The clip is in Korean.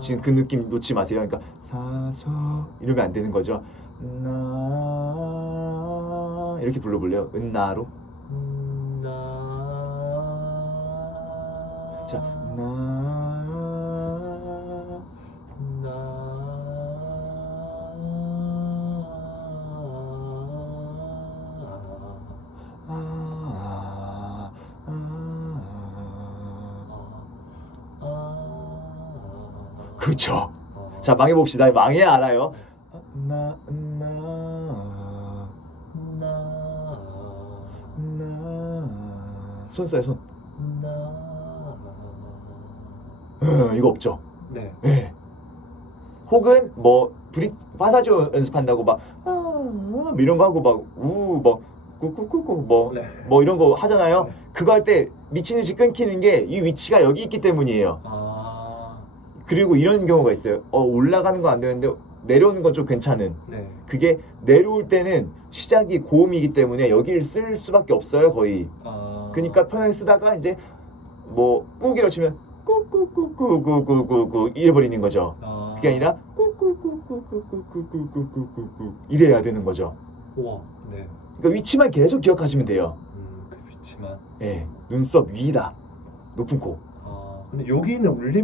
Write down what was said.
지금 그 느낌 놓지 마세요. 그러니까 사서 이러면 안 되는 거죠. 나 이렇게 불러볼래요. 은나로. 음, 나. 자, 나 나. 그쵸. 어. 자, 망해 봅시다. 망해야 알아요. 나, 나, 나. 나. 손 써요, 손. 나. 어, 이거 없죠. 네. 예. 혹은 뭐 브리 파사조 연습한다고 막 아, 뭐 이런 거 하고 막우뭐 꾸꾸꾸꾸 뭐뭐 네. 이런 거 하잖아요. 네. 그거 할 때 미치는 듯이 끊기는 게 이 위치가 여기 있기 때문이에요. 아. 그리고 이런 경우가 있어요. 어 올라가는 거안 되는데 내려오는 건 좀 괜찮은. 네. 그게 내려올 때는 시작이 고음이기 때문에 여기를 쓸 수밖에 없어요, 거의. 아. 그러니까 편하게 쓰다가 이제 뭐 꾹이라 치면 꾹꾹꾹꾹꾹꾹꾹꾹 이래버리는 거죠. 아. 그게 아니라 꾹꾹꾹꾹꾹꾹꾹꾹꾹꾹 이래야 되는 거죠. 우와. 네. 그러니까 위치만 계속 기억하시면 돼요. 음, 그 위치만. 예, 눈썹 위다, 높은 코. 아. 근데 여기는 울림